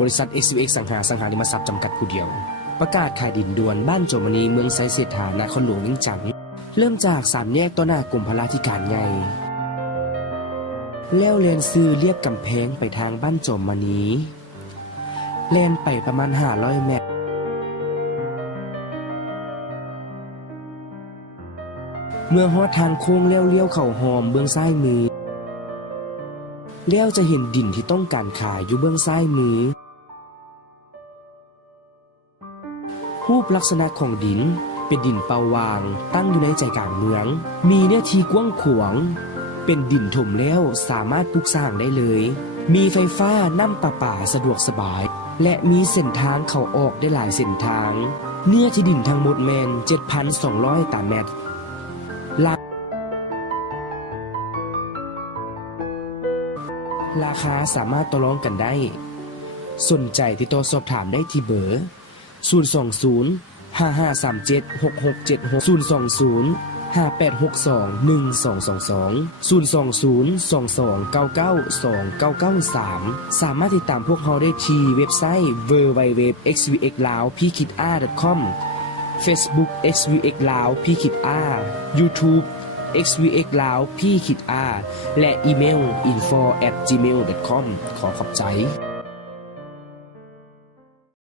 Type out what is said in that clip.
บริษัท XVX สังหาริมทรัพย์จำกัดผู้เดียวประกาศขายดินด่วนบ้านโจมณีเมืองไซเศรษฐานครหลวงเวียงจันทน์เริ่มจาก3แยกต่อหน้ากรมพระราธิการใหญ่แล้วเลนซื้อเรียบกำแพงไปทางบ้านโจมณีเลนไปประมาณ500 เมตรเมื่อฮอดทางโค้งเลี้ยวเข้าหอมเบื้องซ้ายมือแล้วจะเห็นดินที่ต้องการขายอยู่เบื้องซ้ายมือรูปลักษณะของดินเป็นดินเปาวางตั้งอยู่ในใจกลางเมืองมีเนื้อที่กว้างขวางเป็นดินถมแล้วสามารถปลูกสร้างได้เลยมีไฟฟ้าน้ำประปาสะดวกสบายและมีเส้นทางเข้าออกได้หลายเส้นทางเนื้อที่ดินทั้งหมดแมน 7,200 ตารางเมตรราคาสามารถต่อรองกันได้สนใจติดต่อสอบถามได้ที่เบอร์020 5537 6676 020-5862-1222 020-2299-2993 สามารถติดตามพวกเขาได้ที่เว็บไซต์ www.xvxlao.pkitr.com Facebook XVX Lao PKitR YouTube XVX Lao PKitR และอีเมล info@gmail.com ขอขอบใจ